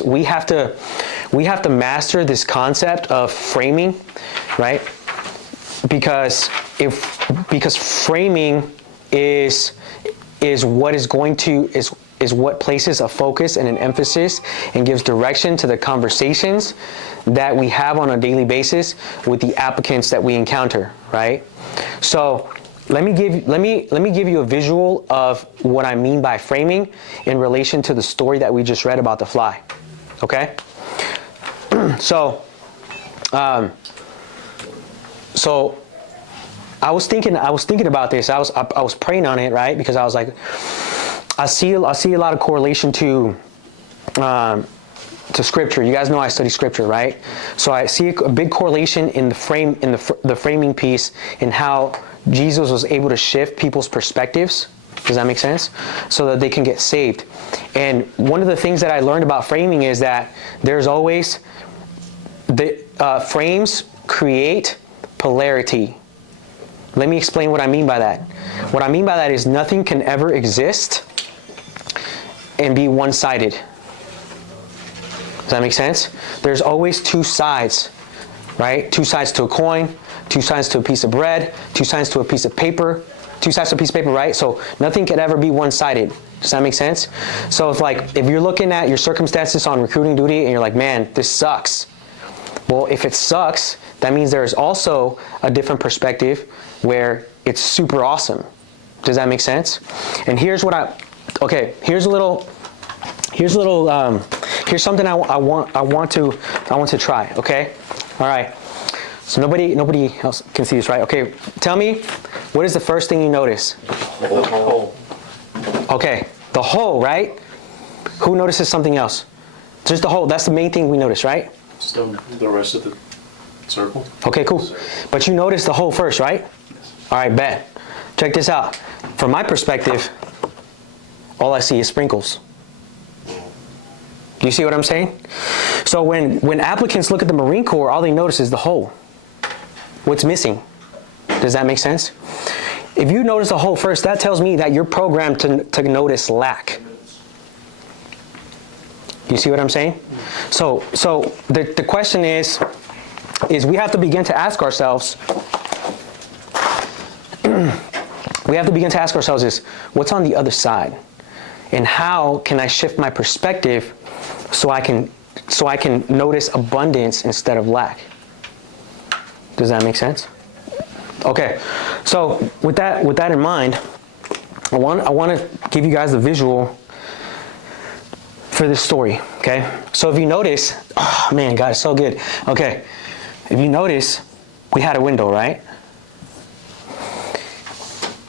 we have to master this concept of framing, right? Because framing is what is going to is what places a focus and an emphasis and gives direction to the conversations that we have on a daily basis with the applicants that we encounter, right? So let me give you a visual of what I mean by framing in relation to the story that we just read about the fly. Okay? So I was thinking about this. I was praying on it, right? Because I was like, I see a lot of correlation to scripture. You guys know I study scripture, right? So I see a big correlation in the framing piece in how Jesus was able to shift people's perspectives. Does that make sense? So that they can get saved. And one of the things that I learned about framing is that there's always frames create polarity. Let me explain what I mean by that. What I mean by that is nothing can ever exist and be one-sided. Does that make sense? There's always two sides, right? Two sides to a coin, two sides to a piece of bread, two sides to a piece of paper, right? So nothing can ever be one-sided. Does that make sense? So if you're looking at your circumstances on recruiting duty and you're like, man, this sucks. Well, if it sucks, that means there's also a different perspective where it's super awesome. Does that make sense? And here's something I want to try, okay? All right. So nobody else can see this, right? Okay, tell me, what is the first thing you notice? The hole. Okay, the hole, right? Who notices something else? Just the hole. That's the main thing we notice, right? Still the rest of the circle. Okay, cool. But you noticed the hole first, right? All right, bet. Check this out. From my perspective, all I see is sprinkles. Do you see what I'm saying? So when applicants look at the Marine Corps, all they notice is the hole. What's missing? Does that make sense? If you notice the hole first, that tells me that you're programmed to notice lack. You see what I'm saying? So the question is we have to begin to ask ourselves, is what's on the other side? And how can I shift my perspective so I can notice abundance instead of lack? Does that make sense? Okay. So with that in mind, I want to give you guys the visual for this story, okay? So if you notice, oh man, God, it's so good. Okay. If you notice, we had a window, right?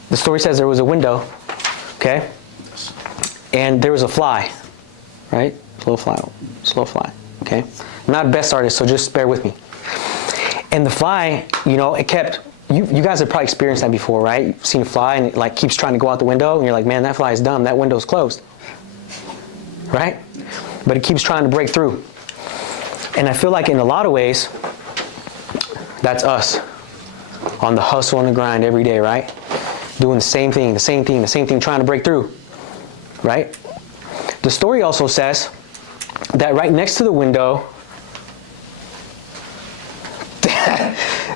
The story says there was a window, okay? And there was a fly, right? Slow fly, okay? I'm not the best artist, so just bear with me. And the fly, it kept, you guys have probably experienced that before, right? You've seen a fly and it keeps trying to go out the window and you're like, man, that fly is dumb, that window's closed, right? But it keeps trying to break through. And I feel like in a lot of ways, that's us on the hustle and the grind every day, right? Doing the same thing, trying to break through, right? The story also says that right next to the window,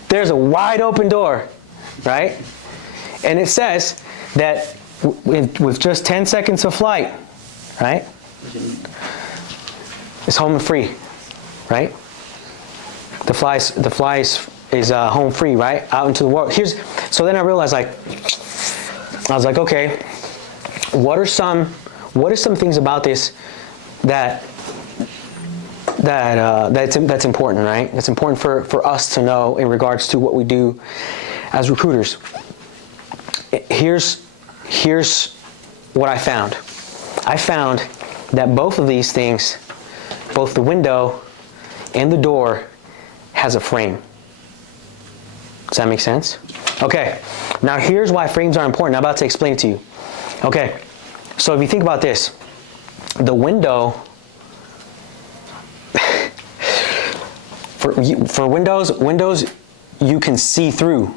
there's a wide open door, right? And it says that with just 10 seconds of flight, right? It's home and free, right? The fly is home free, right? Out into the world. So then I realized, okay, what are some things about this that's important, right? That's important for us to know in regards to what we do as recruiters. Here's what I found. I found that both of these things, both the window and the door, has a frame. Does that make sense? Okay, now here's why frames are important. I'm about to explain it to you. Okay, so if you think about this, the window, for windows you can see through,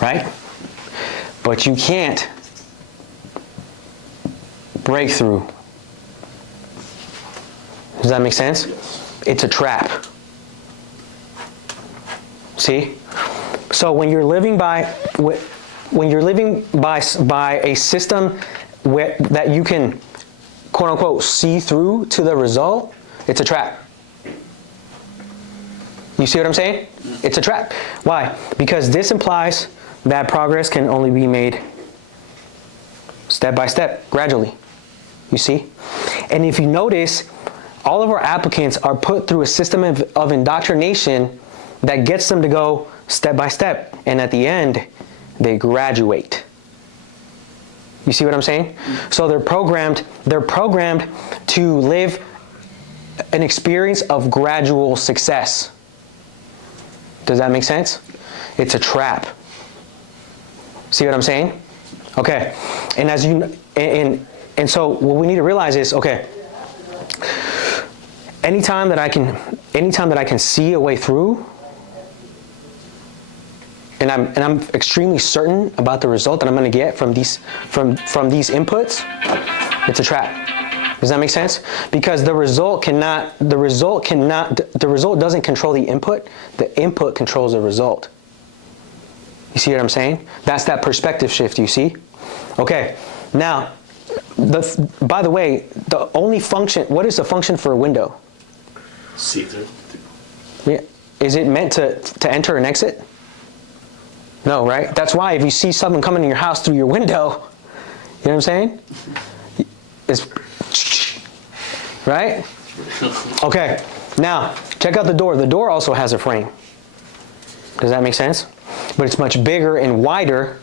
right? But you can't break through. Does that make sense? It's a trap. See? So when you're living by a system that you can, quote unquote, see through to the result, it's a trap. You see what I'm saying? It's a trap. Why? Because this implies that progress can only be made step by step, gradually. You see? And if you notice, all of our applicants are put through a system of indoctrination that gets them to go step by step. And at the end, they graduate. You see what I'm saying? So they're programmed to live an experience of gradual success. Does that make sense? It's a trap. See what I'm saying? Okay. And as you and so what we need to realize is, okay, anytime that I can see a way through, and I'm extremely certain about the result that I'm going to get from these inputs, it's a trap. Does that make sense? Because the result doesn't control the input. The input controls the result. You see what I'm saying? That's that perspective shift, you see? Okay. Now, by the way, the only function, what is the function for a window? See through. Yeah. Is it meant to enter and exit? No, right? That's why if you see someone coming in your house through your window, you know what I'm saying? It's right? Okay. Now, check out the door. The door also has a frame. Does that make sense? But it's much bigger and wider.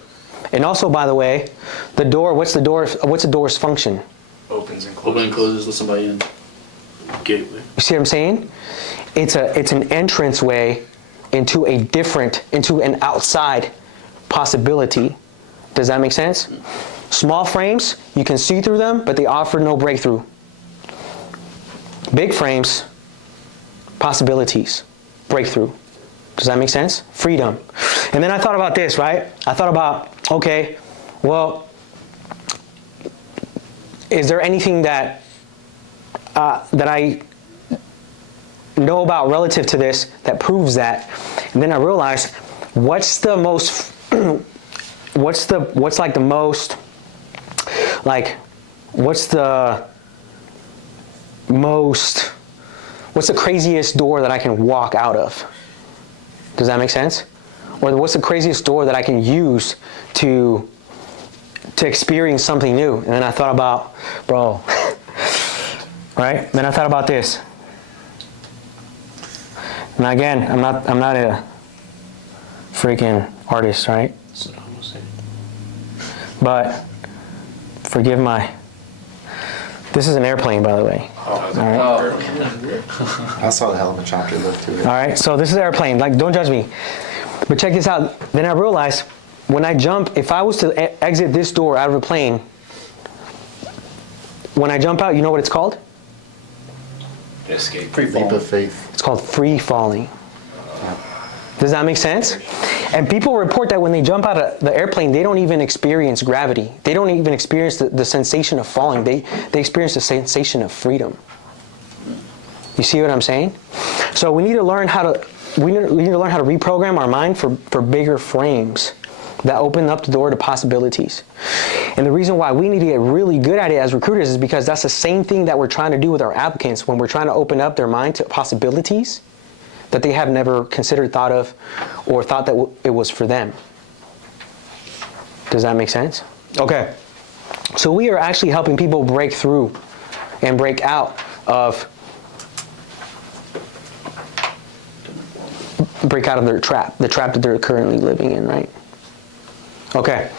And also, by the way, the door, what's the door's function? Opens and closes. Open and closes, let somebody in. Gateway. You see what I'm saying? It's an entranceway into an outside possibility. Does that make sense? Small frames, you can see through them, but they offer no breakthrough. Big frames, possibilities, breakthrough. Does that make sense? Freedom. And then I thought about this, right? I thought about, okay, well, is there anything that I know about relative to this that proves that? And then I realized, what's the craziest door that I can walk out of? Does that make sense? Or what's the craziest door that I can use to experience something new? And then I thought about, bro, right? Then I thought about this. And again, I'm not a freaking artist, right? So I'm gonna say. But forgive this is an airplane, by the way. All right. I saw the helicopter look to it. All right, so this is an airplane. Like, don't judge me. But check this out. Then I realized when I jump, if I was to exit this door out of a plane, when I jump out, you know what it's called? Escape. Leap of faith. It's called free falling. Does that make sense? And people report that when they jump out of the airplane, they don't even experience gravity. They don't even experience the sensation of falling. They experience the sensation of freedom. You see what I'm saying? So we need to learn how to reprogram our mind for bigger frames that open up the door to possibilities. And the reason why we need to get really good at it as recruiters is because that's the same thing that we're trying to do with our applicants when we're trying to open up their mind to possibilities that they have never considered, thought of, or thought that it was for them. Does that make sense? Okay. So we are actually helping people break through and break out of their trap, the trap that they're currently living in, right? Okay.